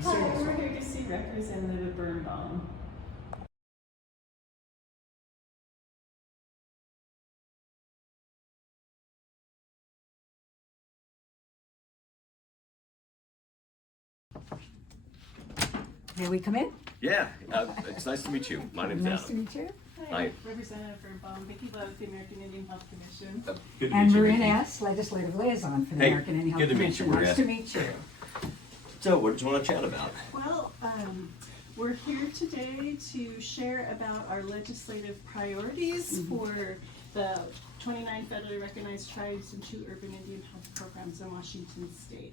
Hi, we're here to see Representative Bernbaum. May we come in? Yeah, it's nice to meet you. My name's Nice to Adam. meet you. Hi, Hi. Representative Bernbaum, Vicki Love, the American Indian Health Commission. Good to And meet you, Maureen Vicki. S., Legislative Liaison for the Hey, American Indian Health good to meet you, Commission. Nice to Maria. meet you. So, what did you want to chat about? Well, we're here today to share about our legislative priorities for the 29 federally recognized tribes and 2 urban Indian health programs in Washington State.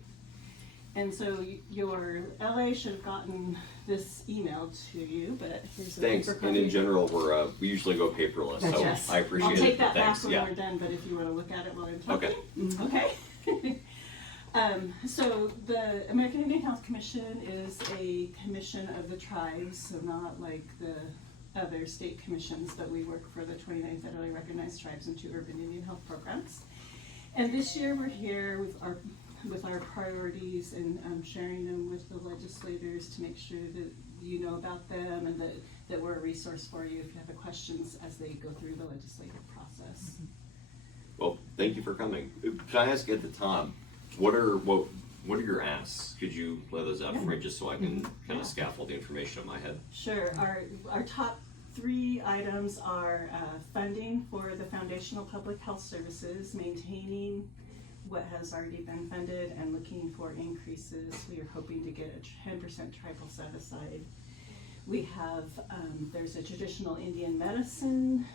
And so your LA should have gotten this email to you, but here's a Thanks. paper And copy. in general, we usually go paperless, so Yes. I appreciate it. I'll take that but back thanks. when Yeah. we're done, but if you want to look at it while I'm talking. Okay. Okay. So the American Indian Health Commission is a commission of the tribes, so not like the other state commissions, but we work for the 29 federally recognized tribes and 2 urban Indian health programs. And this year we're here with our priorities and sharing them with the legislators to make sure that you know about them and that we're a resource for you if you have questions as they go through the legislative process. Well, thank you for coming. Can I ask at the top, what are your asks? Could you lay those out for me just so I can kind of scaffold the information in my head? Sure. Our top 3 items are funding for the foundational public health services, maintaining what has already been funded and looking for increases. We are hoping to get a 10% tribal set aside. We have, there's a traditional Indian medicine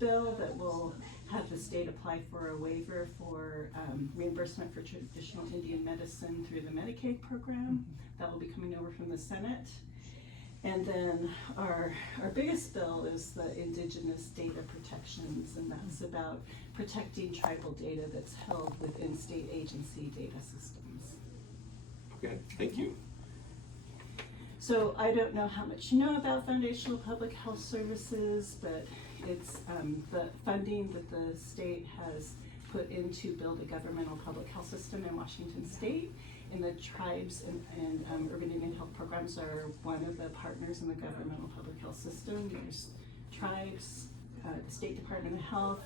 bill that will have the state apply for a waiver for reimbursement for traditional Indian medicine through the Medicaid program. That will be coming over from the Senate. And then our biggest bill is the Indigenous Data Protections, and that's about protecting tribal data that's held within state agency data systems. Okay, thank you. So I don't know how much you know about foundational public health services, but it's the funding that the state has put in to build a governmental public health system in Washington State. And the tribes and urban Indian health programs are one of the partners in the governmental public health system. There's tribes, the State Department of Health,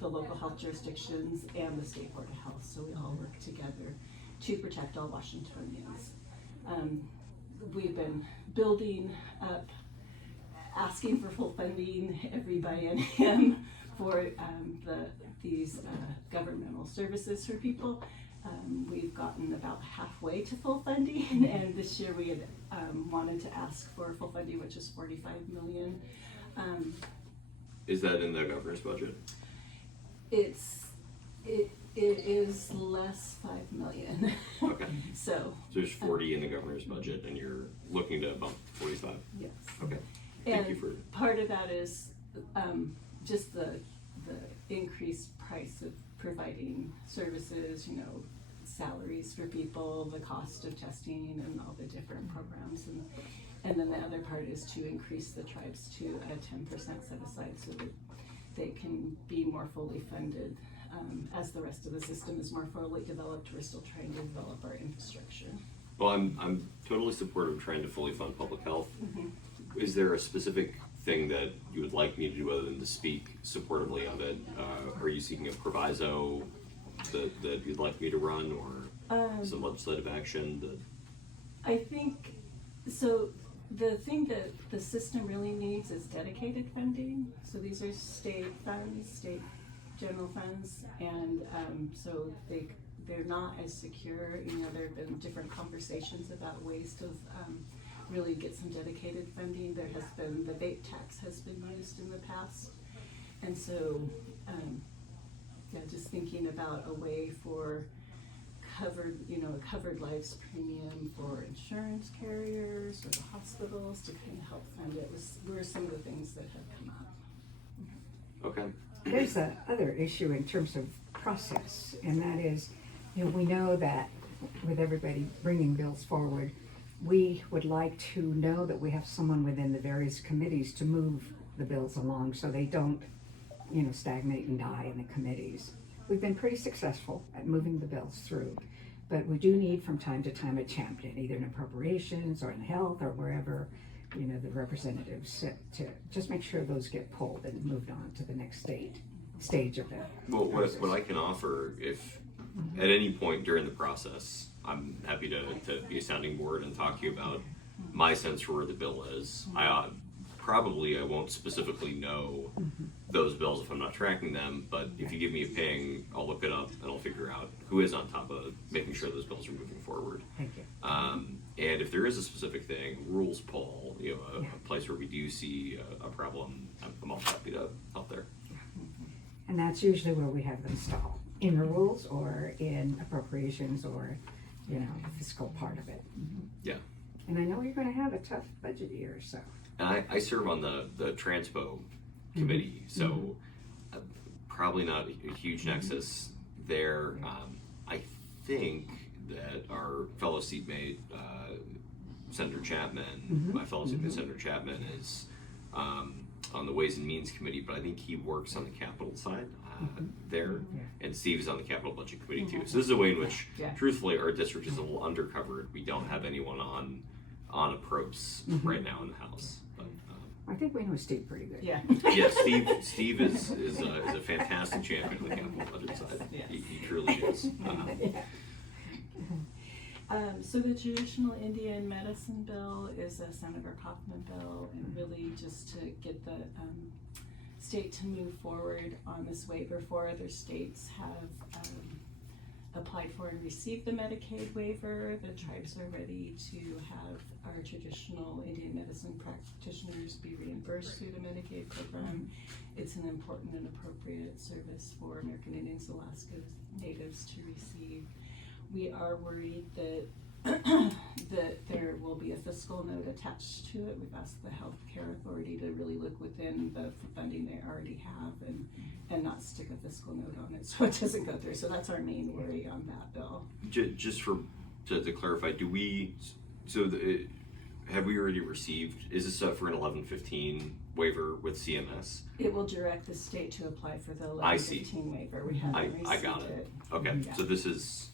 the local health jurisdictions, and the State Board of Health. So we all work together to protect all Washingtonians. We've been building up, asking for full funding every biennium for these governmental services for people. We've gotten about halfway to full funding, and this year we had wanted to ask for full funding, which is $45 million. Is that in the governor's budget? It is less $5 million. Okay. So There's 40 in the governor's budget, and you're looking to bump 45. yes. Okay. Thank you And for. part of that is just the increased price of providing services, you know, salaries for people, the cost of testing and all the different programs. And then the other part is to increase the tribes to a 10% set aside so that they can be more fully funded. As the rest of the system is more fully developed, we're still trying to develop our infrastructure. Well, I'm totally supportive of trying to fully fund public health. Is there a specific thing that you would like me to do other than to speak supportively of it? Are you seeking a proviso that you'd like me to run, or some legislative action? I think, so the thing that the system really needs is dedicated funding. So these are state funds, state general funds, and so they're not as secure. You know, there have been different conversations about ways to really get some dedicated funding. There has been, the vape tax has been used in the past. And so, yeah, just thinking about a way for a covered lives premium for insurance carriers or the hospitals to kind of help fund it were some of the things that have come up. Okay. There's the other issue in terms of process, and that is, you know, we know that with everybody bringing bills forward, we would like to know that we have someone within the various committees to move the bills along so they don't, you know, stagnate and die in the committees. We've been pretty successful at moving the bills through, But we do need from time to time a champion, either in appropriations or in health or wherever, you know, the representatives sit, to just make sure those get pulled and moved on to the next stage of that. Well, what I can offer, if at any point during the process, I'm happy to be a sounding board and talk to you about my sense for where the bill is. I won't specifically know those bills if I'm not tracking them, but if you give me a ping, I'll look it up and I'll figure out who is on top of making sure those bills are moving forward. Thank you. And if there is a specific thing, rules poll, you know, a place where we do see a problem, I'm all happy to help there. And that's usually where we have them stall, in rules or in appropriations or, you know, the fiscal part of it. Yeah. And I know you're going to have a tough budget year, so. And I serve on the Transpo committee, so probably not a huge nexus there. I think that our fellow seatmate, Senator Chapman, my fellow seatmate Senator Chapman is on the Ways and Means Committee, but I think he works on the capital side there, and Steve is on the capital budget committee too. So this is a way in which, truthfully, our district is a little undercovered. We don't have anyone on approps right now in the House. But, I think we know Steve pretty good. Yeah. yeah, Steve is a fantastic champion on the capital budget side. Yes. He truly is. So the traditional Indian medicine bill is a Senator Kaufman bill, and really just to get the state to move forward on this waiver. 4 other states have applied for and received the Medicaid waiver. The tribes are ready to have our traditional Indian medicine practitioners be reimbursed through the Medicaid program. It's an important and appropriate service for American Indians, Alaska Natives to receive. We are worried that that there will be a fiscal note attached to it. We've asked the Healthcare Authority to really look within the funding they already have and not stick a fiscal note on it so it doesn't go through. So that's our main worry on that bill. Just to clarify, have we already received, is this for an 1115 waiver with CMS? It will direct the state to apply for the 1115 waiver. We haven't received I got it. Okay, yeah. So this is,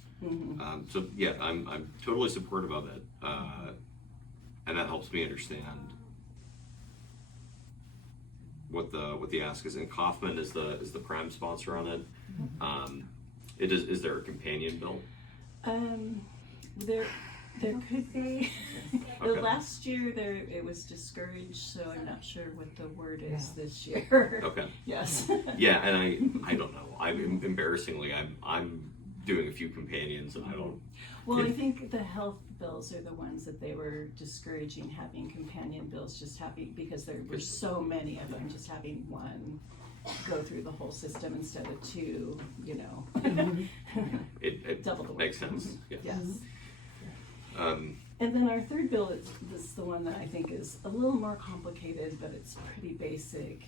so yeah, I'm totally supportive of it, and that helps me understand what the ask is. And Kaufman is the prime sponsor on it. Is there a companion bill? There could be. Okay. Last year it was discouraged, so I'm not sure what the word is this year. Okay. Yes. Yeah, and I don't know. Embarrassingly, I'm doing a few companions, and I don't. Well, I think the health bills are the ones that they were discouraging having companion bills, just having, because there were so many of them, just having one go through the whole system instead of 2, you know. It Double the makes work. sense. Yeah. Yes. And then our third bill is the one that I think is a little more complicated, but it's pretty basic.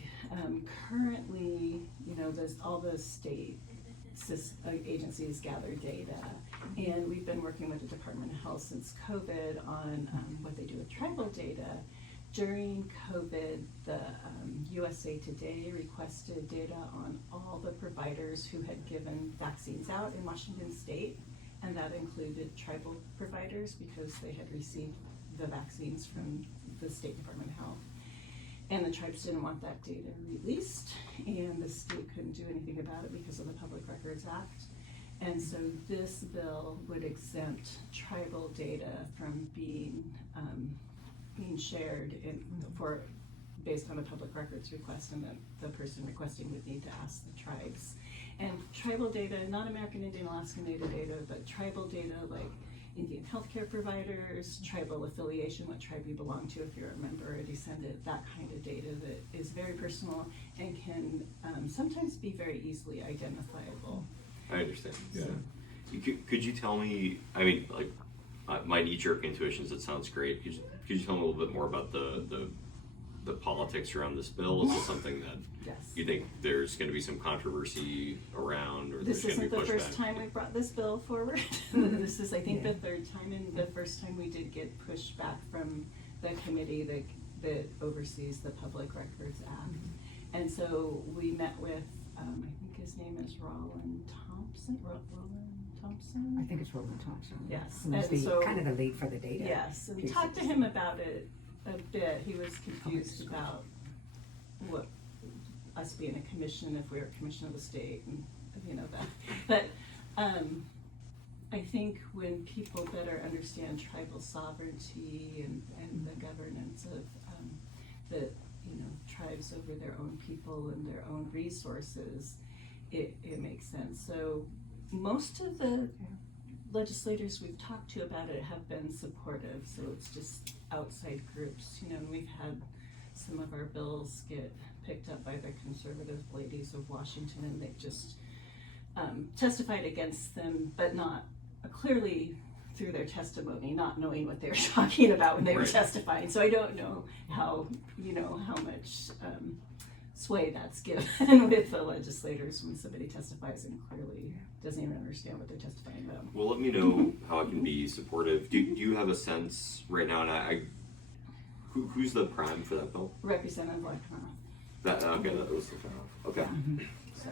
Currently, you know, all the state agencies gather data, and we've been working with the Department of Health since COVID on what they do with tribal data. During COVID, the USA Today requested data on all the providers who had given vaccines out in Washington State, and that included tribal providers because they had received the vaccines from the State Department of Health. And the tribes didn't want that data released, and the state couldn't do anything about it because of the Public Records Act. And so this bill would exempt tribal data from being shared based on a public records request, and the person requesting would need to ask the tribes. And tribal data, not American Indian, Alaska Native data, but tribal data like Indian healthcare providers, tribal affiliation, what tribe you belong to if you're a member, a descendant, that kind of data that is very personal and can sometimes be very easily identifiable. I understand. Yeah. Could you tell me? I mean, like my knee-jerk intuition is it sounds great. Could you tell me a little bit more about the politics around this bill? Is this something that you think there's going to be some controversy around, or this there's going to be pushback? This isn't the first time we've brought this bill forward. This is, I think, the third time, and the first time we did get pushback from the committee that oversees the Public Records Act. And so we met with, I think his name is Roland Thompson? I think it's Roland Thompson. Yes, Who's and so- kind of the lead for the data. Yes, and pieces. talked to him about it a bit. He was confused about what us being a commission, if we were a commission of the state, and that. But I think when people better understand tribal sovereignty and the governance of the tribes over their own people and their own resources, it makes sense. So most of the legislators we've talked to about it have been supportive, so it's just outside groups, and we've had some of our bills get picked up by the conservative ladies of Washington, and they've just testified against them, but not clearly through their testimony, not knowing what they were talking about when they were Right. testifying. So I don't know how much sway that's given with the legislators when somebody testifies and clearly doesn't even understand what they're testifying about. Well, let me know how I can be supportive. Do you have a sense right now? And who's the prime for that bill? Representative Bernbaum. That okay, that was the okay. So,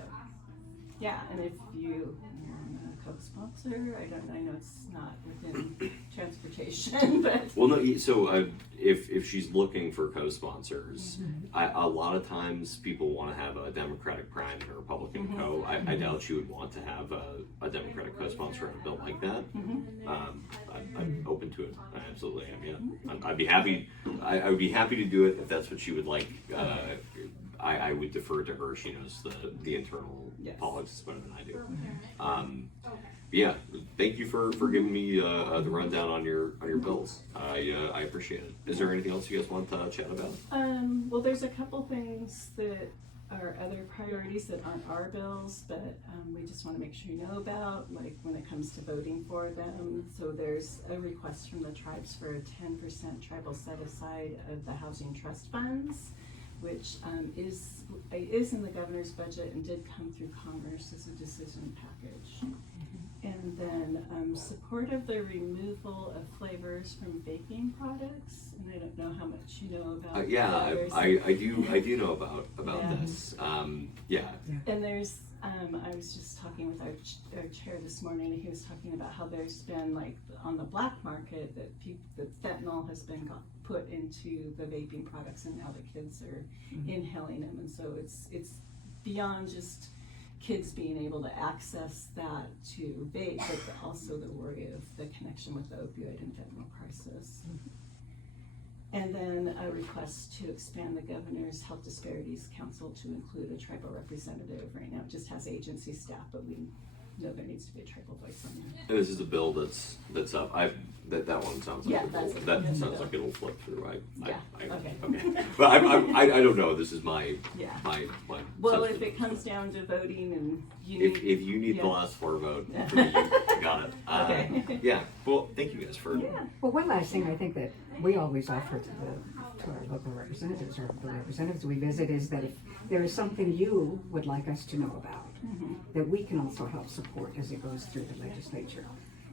yeah, and if you want a co-sponsor, I know it's not within transportation, but Well, no. So if she's looking for co-sponsors, a lot of times people want to have a Democratic prime and a Republican co. I doubt she would want to have a Democratic co-sponsor on a bill like that. I'm open to it. I absolutely am. Yeah, I'd be happy. I would be happy to do it if that's what she would like. I would defer to her. She knows the internal Yes. politics better than I do. Yeah, thank you for giving me the rundown on your bills. I appreciate it. Is there anything else you guys want to chat about? well, there's a couple things that are other priorities that aren't our bills, but we just want to make sure you know about, like when it comes to voting for them. So there's a request from the tribes for a 10% tribal set aside of the housing trust funds, which is in the governor's budget and did come through Congress as a decision package. And then support of the removal of flavors from baking products, and I don't know how much you know about Yeah, flavors. I do know about Yeah. this. Yeah. And there's I was just talking with our chair this morning, and he was talking about how there's been, like, on the black market, that fentanyl has been put into the vaping products, and now the kids are inhaling them, and so it's beyond just kids being able to access that to vape, but also the worry of the connection with the opioid and fentanyl crisis. And then a request to expand the Governor's Health Disparities Council to include a tribal representative. Right now it just has agency staff, but we know there needs to be a tribal voice on there. And this is a bill that's up. That one sounds like Yeah, that's like it'll flip through. Okay. Okay. But I don't know. This is my Yeah. my. Well, sense if of it comes down to voting and you if you need yeah. the last 4 vote, for me, got it. Okay. Yeah. Well, thank you guys for. Yeah. Well, one last thing I think that we always offer to our local representatives, or the representatives we visit, is that if there is something you would like us to know about, that we can also help support as it goes through the legislature.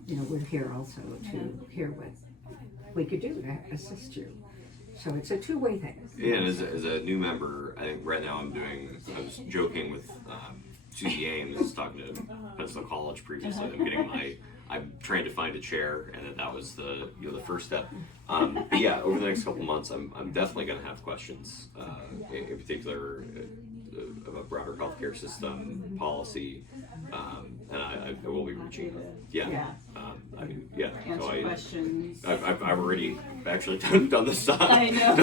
We're here also to hear what we could do to assist you. So it's a two-way thing. Yeah, and as a new member, I think right now I was joking with Susie Ames, talking to Pensacola College previously. I'm trying to find a chair, and that was the first step. But yeah, over the next couple months, I'm definitely going to have questions, in particular about broader healthcare system policy, and I will be reaching. Yeah. Answer questions. I've already actually done this. I know.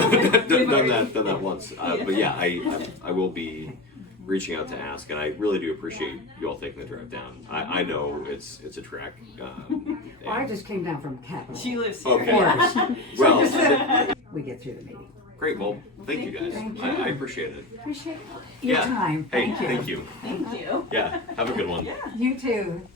done that once. But yeah, I will be reaching out to ask, and I really do appreciate you all taking the drive down. I know it's a trek. Well, I just came down from Capitol. She lives here. Okay. Yeah. Well, We get through the meeting. great. Well, thank you guys. Thank you. I appreciate it. Appreciate your time. Hey, Thank you. thank you. Thank you. Yeah, have a good one. You too.